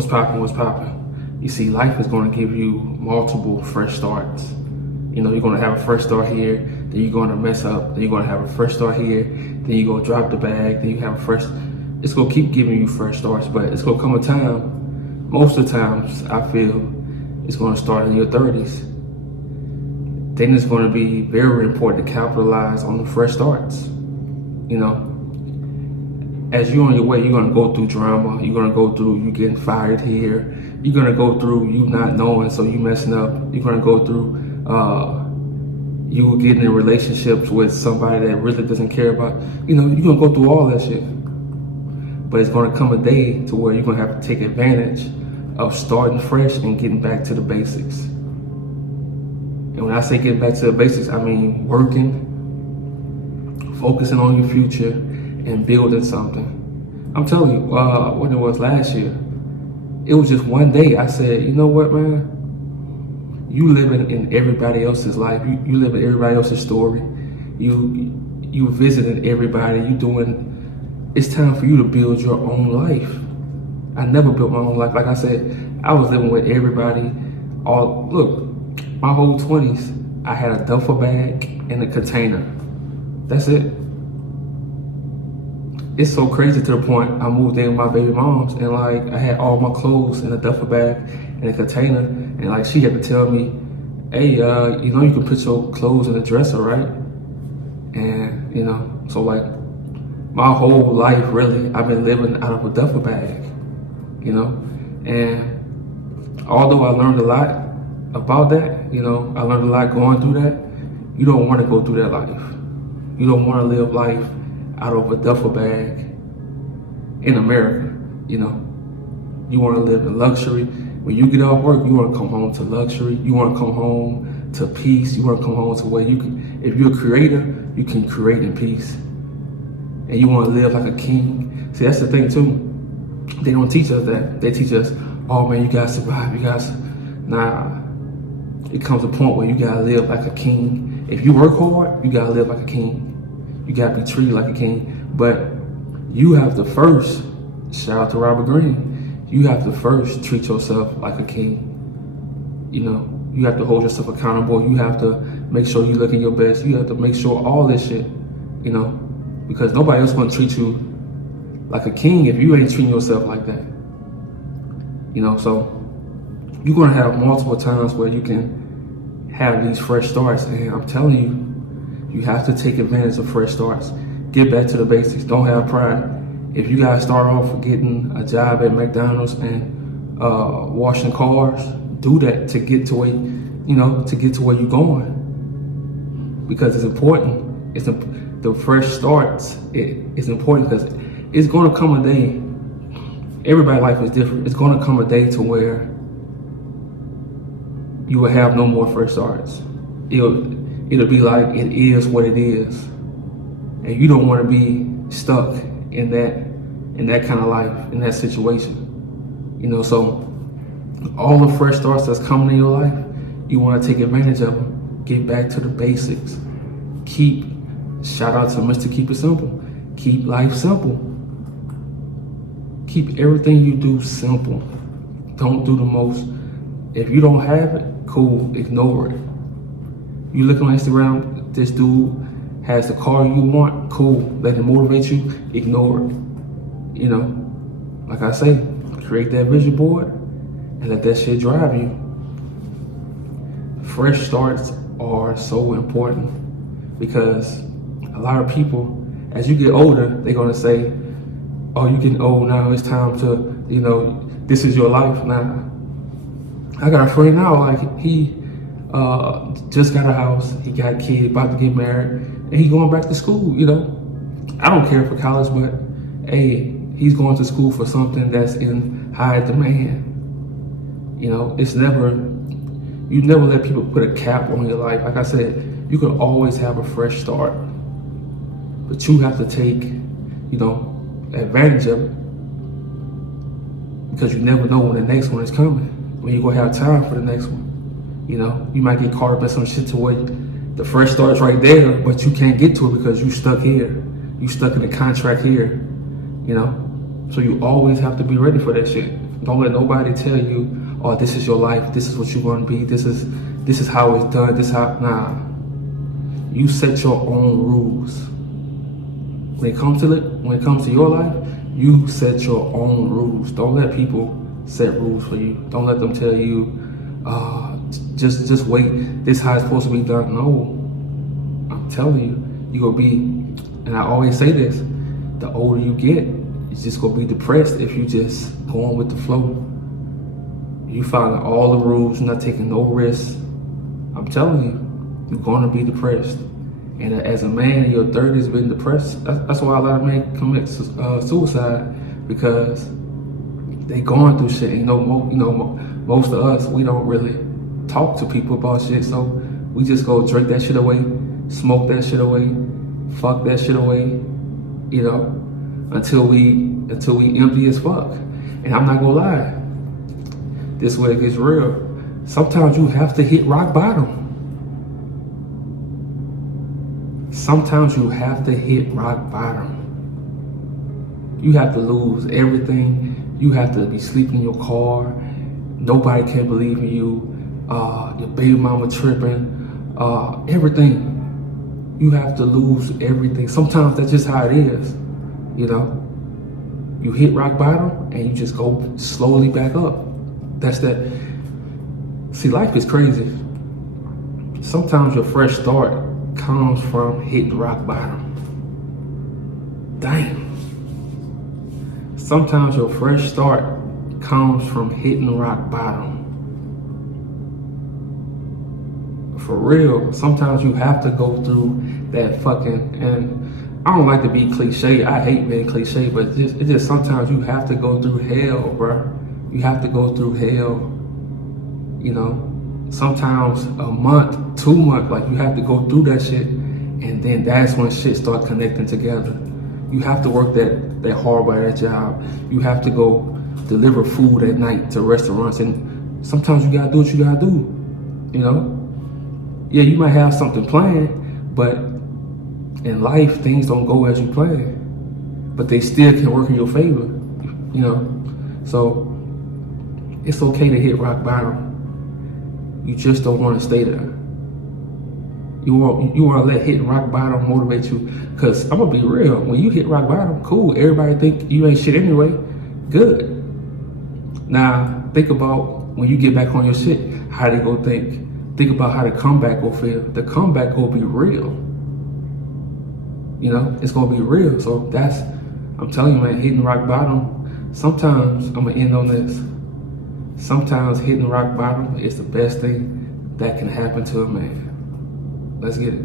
What's poppin'? What's poppin'? You see, life is going to give you multiple fresh starts. You know, you're going to have a fresh start here, then you're going to mess up, then you're going to have a fresh start here, then you're going to drop the bag, then you have a fresh. It's going to keep giving you fresh starts, but it's going to come a time, most of the times, I feel, it's going to start in your 30s. Then it's going to be very important to capitalize on the fresh starts. You know, as you're on your way, you're going to go through drama. You're going to go through you getting fired here. You're going to go through you not knowing, so you messing up. You're going to go through you getting in relationships with somebody that really doesn't care about. You know, you're going to go through all that shit. But it's going to come a day to where you're going to have to take advantage of starting fresh and getting back to the basics. And when I say getting back to the basics, I mean working, focusing on your future, and building something. I'm telling you, when it was last year, it was just one day I said, you know what, man? You living in everybody else's life. You live in everybody else's story. You visiting everybody. It's time for you to build your own life. I never built my own life. Like I said, I was living with everybody. My whole 20s, I had a duffel bag and a container. That's it. It's so crazy to the point I moved in with my baby moms and like I had all my clothes in a duffel bag and a container, and like she had to tell me, hey, you know you can put your clothes in the dresser, right? And you know, so like my whole life really I've been living out of a duffel bag, you know. And although I learned a lot about that, you know, I learned a lot going through that. You don't want to go through that life. You don't want to live life out of a duffel bag in America, you know. You want to live in luxury. When you get off work, you want to come home to luxury. You want to come home to peace. You want to come home to where you can, if you're a creator, you can create in peace. And you want to live like a king. See, that's the thing too. They don't teach us that. They teach us, oh man, you gotta survive. Nah. It comes a point where you gotta live like a king. If you work hard, you gotta live like a king. You gotta be treated like a king. But you have to first, shout out to Robert Greene, you have to first treat yourself like a king. You know, you have to hold yourself accountable. You have to make sure you looking your best. You have to make sure all this shit, you know, because nobody else gonna treat you like a king if you ain't treating yourself like that. You know, so you're gonna have multiple times where you can have these fresh starts, and I'm telling you, you have to take advantage of fresh starts. Get back to the basics. Don't have pride. If you guys start off getting a job at McDonald's and washing cars, do that to get to where you're going, because it's important. The fresh starts. It's important because it's going to come a day. Everybody's life is different. It's going to come a day to where you will have no more fresh starts. It'll be like it is what it is, and you don't want to be stuck in that kind of life, in that situation. You know, so all the fresh starts that's coming in your life, you want to take advantage of them. Get back to the basics. Shout out to Mr. Keep It Simple. Keep life simple. Keep everything you do simple. Don't do the most. If you don't have it, cool, ignore it. You look on Instagram, this dude has the car you want, cool, let it motivate you, ignore it. You know, like I say, create that vision board and let that shit drive you. Fresh starts are so important because a lot of people, as you get older, they're gonna say, oh, you're getting old now, it's time to, you know, this is your life now. I got a friend now, like he just got a house, he got kids, about to get married, and he going back to school, you know. I don't care for college, but hey, he's going to school for something that's in high demand. You know, you never let people put a cap on your life. Like I said, you can always have a fresh start, but you have to take, you know, advantage of it, because you never know when the next one is coming, when you're gonna have time for the next one. You know, you might get caught up in some shit to where the fresh start's right there, but you can't get to it because you stuck here. You stuck in the contract here, you know? So you always have to be ready for that shit. Don't let nobody tell you, oh, this is your life, this is what you're gonna be, this is how it's done, this how nah. You set your own rules. When it comes to your life, you set your own rules. Don't let people set rules for you. Don't let them tell you, just wait, this how it's supposed to be done. No. I'm telling you, you're gonna be, and I always say this, the older you get, you're just gonna be depressed if you just going with the flow. You following all the rules, you're not taking no risks. I'm telling you, you're gonna be depressed. And as a man in your 30s being depressed, that's why a lot of men commit suicide, because they going through shit. And most of us, we don't really talk to people about shit, so we just go drink that shit away, smoke that shit away, fuck that shit away, until we empty as fuck. And I'm not gonna lie, this way it gets real. Sometimes you have to hit rock bottom. Sometimes you have to hit rock bottom. You have to lose everything. You have to be sleeping in your car. Nobody can believe in you. Your baby mama tripping. Everything. You have to lose everything. Sometimes that's just how it is. You hit rock bottom and you just go slowly back up. That's that. See, life is crazy. Sometimes your fresh start comes from hitting rock bottom. Damn. Sometimes your fresh start comes from hitting rock bottom. For real, sometimes you have to go through that fucking, and I don't like to be cliche, I hate being cliche, but it's just sometimes you have to go through hell, bro. You have to go through hell, sometimes a month, 2 months, like you have to go through that shit, and then that's when shit start connecting together. You have to work that hard by that job. You have to go deliver food at night to restaurants, and sometimes you gotta do what you gotta do, Yeah, you might have something planned, but in life, things don't go as you plan, but they still can work in your favor, So it's okay to hit rock bottom. You just don't want to stay there. You want to let hitting rock bottom motivate you, because I'm gonna be real. When you hit rock bottom, cool. Everybody think you ain't shit anyway. Good. Now think about when you get back on your shit. How they go think? Think about how the comeback will feel. The comeback will be real. It's gonna be real. So I'm telling you, man, hitting rock bottom. Sometimes I'm gonna end on this. Sometimes hitting rock bottom is the best thing that can happen to a man. Let's get it.